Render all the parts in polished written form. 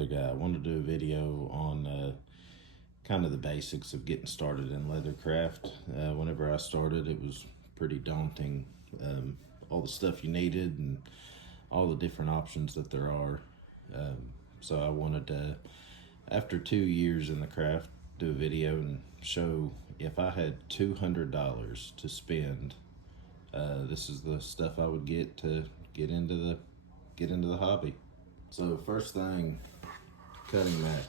leather guy. I wanted to do a video on kind of the basics of getting started in leather craft. Whenever I started, it was pretty daunting. All the stuff you needed and all the different options that there are. So I wanted to, after 2 years in the craft, do a video and show if I had $200 to spend, this is the stuff I would get to get into the hobby. So first thing, cutting mat.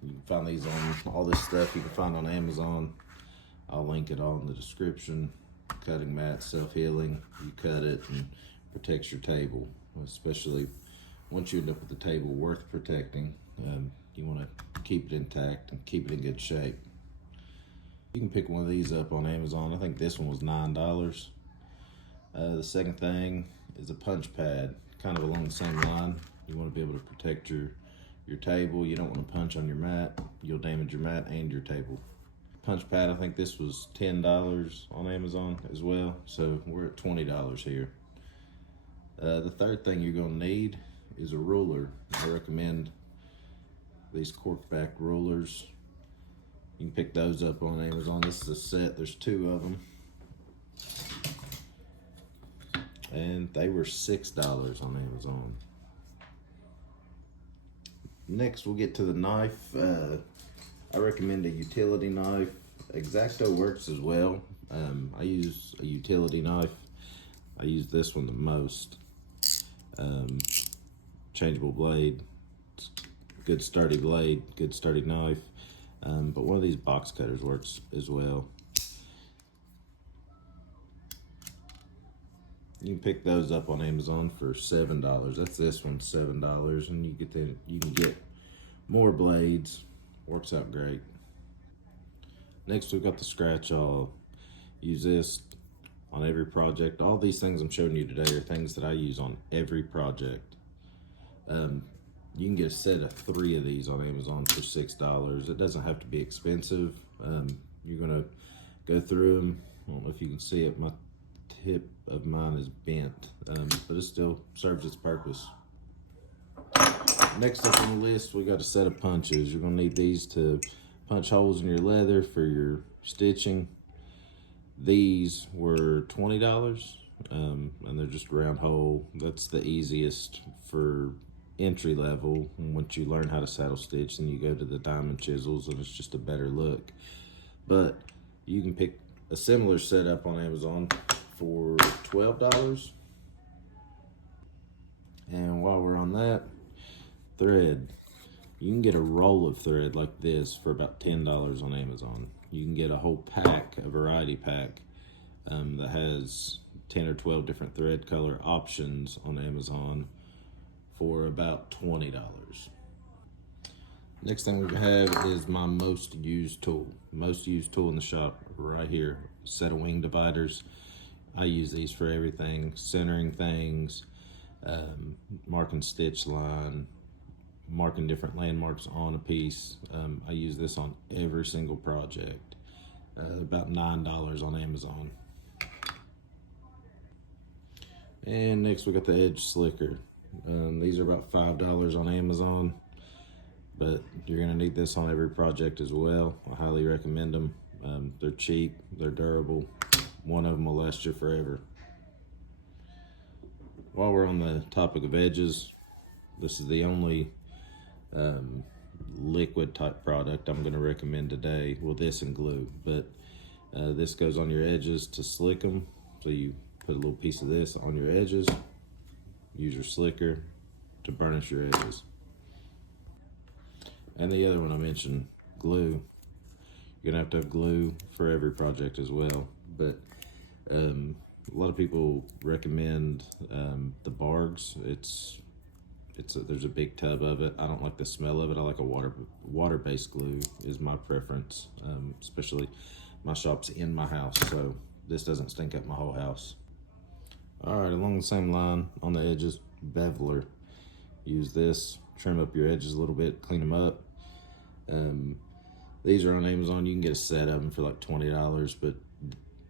You can find these on all this stuff you can find on Amazon. I'll link it all in the description. Cutting mat, self-healing. You cut it and protects your table, especially once you end up with a table worth protecting. You want to keep it intact and keep it in good shape. You can pick one of these up on Amazon. I think this one was $9. The second thing is a punch pad, kind of along the same line. You want to be able to protect your table. You don't want to punch on your mat. You'll damage your mat and your table. Punch pad, I think this was $10 on Amazon as well. So we're at $20 here. The third thing you're going to need is a ruler. I recommend these cork back rulers. You can pick those up on Amazon. This is a set, there's 2 of them. And they were $6 on Amazon. Next, we'll get to the knife. I recommend a utility knife. X-Acto works as well. I use a utility knife. I use this one the most. Changeable blade, good sturdy blade, good sturdy knife. But one of these box cutters works as well. You can pick those up on Amazon for $7. That's this one, $7, and you can get more blades. Works out great. Next, we've got the scratch awl. Use this on every project. All these things I'm showing you today are things that I use on every project. You can get a set of 3 of these on Amazon for $6. It doesn't have to be expensive. You're gonna go through them. I don't know if you can see it. My tip of mine is bent, but it still serves its purpose. Next up on the list, we got a set of punches. You're gonna need these to punch holes in your leather for your stitching. These were $20, and they're just a round hole. That's the easiest for entry level. And once you learn how to saddle stitch, then you go to the diamond chisels, and it's just a better look. But you can pick a similar setup on Amazon for $12. And while we're on that, thread. You can get a roll of thread like this for about $10 on Amazon. You can get a whole pack, a variety pack, that has 10 or 12 different thread color options on Amazon for about $20. Next thing we have is my most used tool. Most used tool in the shop right here. Set of wing dividers. I use these for everything. Centering things, marking stitch line, marking different landmarks on a piece. I use this on every single project. About $9 on Amazon. And next we got the edge slicker. These are about $5 on Amazon, but you're gonna need this on every project as well. I highly recommend them. They're cheap, they're durable. One of them will last you forever. While we're on the topic of edges, this is the only liquid type product I'm going to recommend today. Well, this and glue, but this goes on your edges to slick them. So you put a little piece of this on your edges, use your slicker to burnish your edges. And the other one I mentioned, glue. You're gonna have to have glue for every project as well, but a lot of people recommend the Bargs. There's a big tub of it. I don't like the smell of it. I like a water-based glue is my preference, especially my shop's in my house, so this doesn't stink up my whole house. All right, along the same line, on the edges, Beveler. Use this, trim up your edges a little bit, clean them up. These are on Amazon. You can get a set of them for like $20, but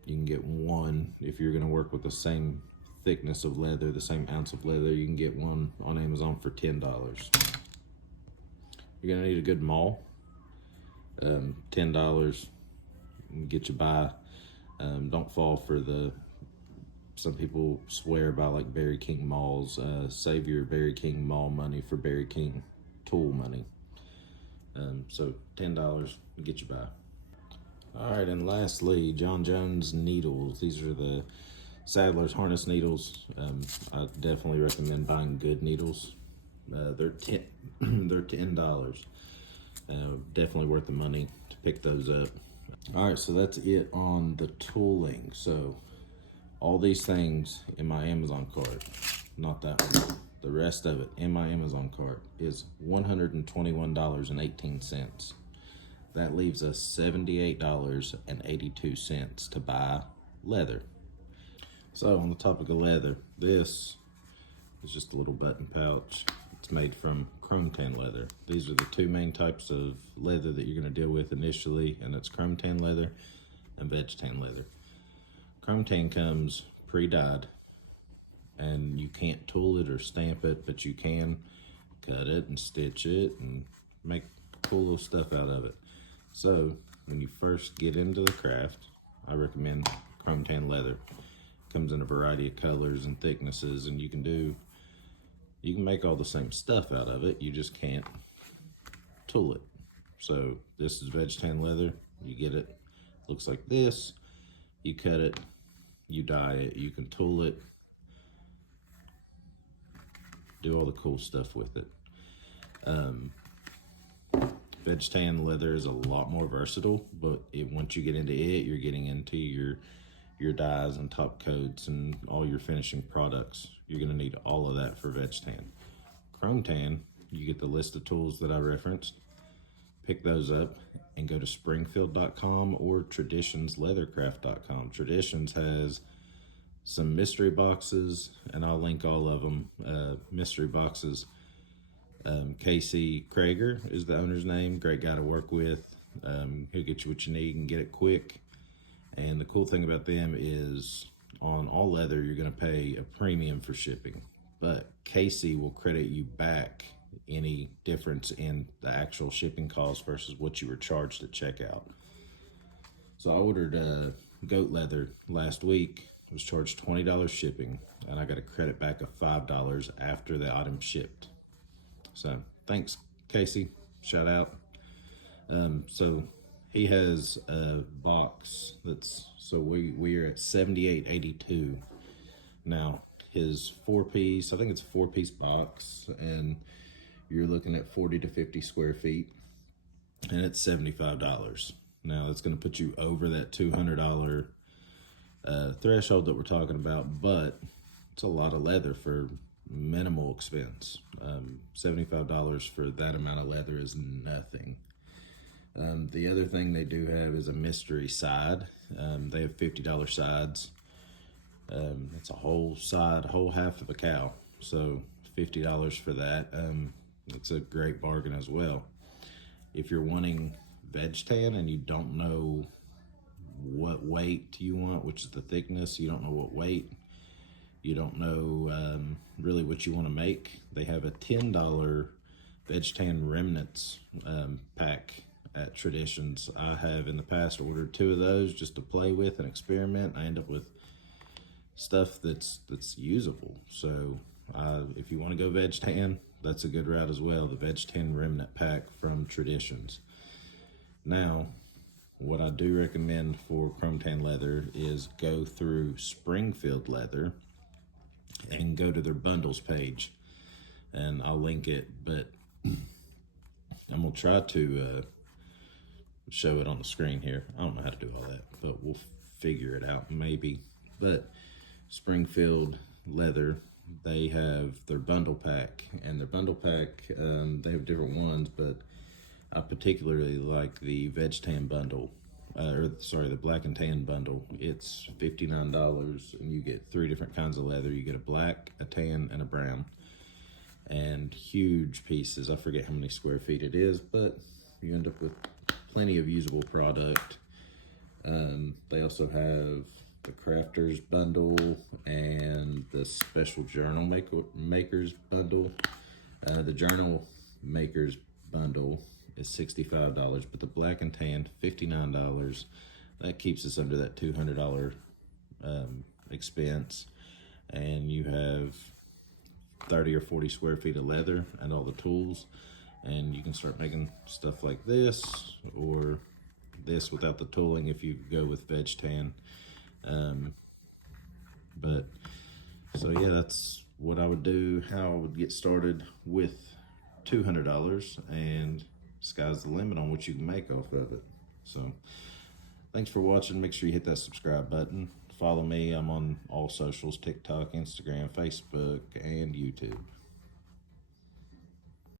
you can get one if you're gonna work with the same thickness of leather, the same ounce of leather. You can get one on Amazon for $10. You're gonna need a good maul. $10 get you by. Don't fall for some people swear by like Berry King mauls. Save your Berry King maul money for Berry King tool money. So $10 get you by. All right, and lastly, John Jones needles. These are the Saddler's harness needles. I definitely recommend buying good needles. They're $10. Definitely worth the money to pick those up. All right, so that's it on the tooling. So all these things in my Amazon cart, not that one, the rest of it in my Amazon cart is $121.18. That leaves us $78.82 to buy leather. So on the topic of leather, this is just a little button pouch. It's made from chrome tan leather. These are the two main types of leather that you're gonna deal with initially, and it's chrome tan leather and veg tan leather. Chrome tan comes pre-dyed, and you can't tool it or stamp it, but you can cut it and stitch it and make cool little stuff out of it. So when you first get into the craft, I recommend chrome tan leather. Comes in a variety of colors and thicknesses, and you can make all the same stuff out of it, you just can't tool it. So this is veg tan leather. You get it, looks like this. You cut it, you dye it, you can tool it, do all the cool stuff with it. Veg tan leather is a lot more versatile, but once you get into it, you're getting into your dyes and top coats and all your finishing products. You're gonna need all of that for veg tan. Chrome tan, you get the list of tools that I referenced, pick those up and go to Springfield.com or TraditionsLeathercraft.com. Traditions has some mystery boxes, and I'll link all of them. Mystery boxes. Casey Krager is the owner's name. Great guy to work with. He'll get you what you need and get it quick. And the cool thing about them is on all leather, you're gonna pay a premium for shipping, but Casey will credit you back any difference in the actual shipping cost versus what you were charged at checkout. So I ordered goat leather last week, was charged $20 shipping, and I got a credit back of $5 after the item shipped. So thanks, Casey, shout out. So he has a box so we are at $78.82. Now his 4-piece, I think it's a 4-piece box, and you're looking at 40 to 50 square feet, and it's $75. Now that's going to put you over that $200 threshold that we're talking about, but it's a lot of leather for minimal expense. $75 for that amount of leather is nothing. The other thing they do have is a mystery side. They have $50 sides. It's a whole side, whole half of a cow. So $50 for that. It's a great bargain as well. If you're wanting veg tan and you don't know what weight you want, which is the thickness, you don't know what weight, you don't know really what you want to make, they have a $10 Veg Tan Remnants pack at Traditions. I have in the past ordered 2 of those just to play with and experiment. I end up with stuff that's usable. So if you want to go veg tan, that's a good route as well, the Veg Tan Remnant pack from Traditions. Now, what I do recommend for chrome tan leather is go through Springfield Leather and go to their bundles page, and I'll link it, but I'm gonna try to show it on the screen here. I don't know how to do all that, but we'll figure it out maybe. But Springfield Leather, they have their bundle pack, and their bundle pack, they have different ones, but I particularly like the Veg Tan bundle, the black and tan bundle. It's $59, and you get 3 different kinds of leather. You get a black, a tan, and a brown, and huge pieces. I forget how many square feet it is, but you end up with plenty of usable product. They also have the crafters bundle and the special journal makers bundle. The journal makers bundle is $65, but the black and tan $59. That keeps us under that $200 expense, and you have 30 or 40 square feet of leather and all the tools, and you can start making stuff like this or this without the tooling if you go with Veg Tan. But so yeah, that's what I would do, how I would get started with $200, and sky's the limit on what you can make off of it. So thanks for watching. Make sure you hit that subscribe button. Follow me. I'm on all socials: TikTok, Instagram, Facebook, and YouTube.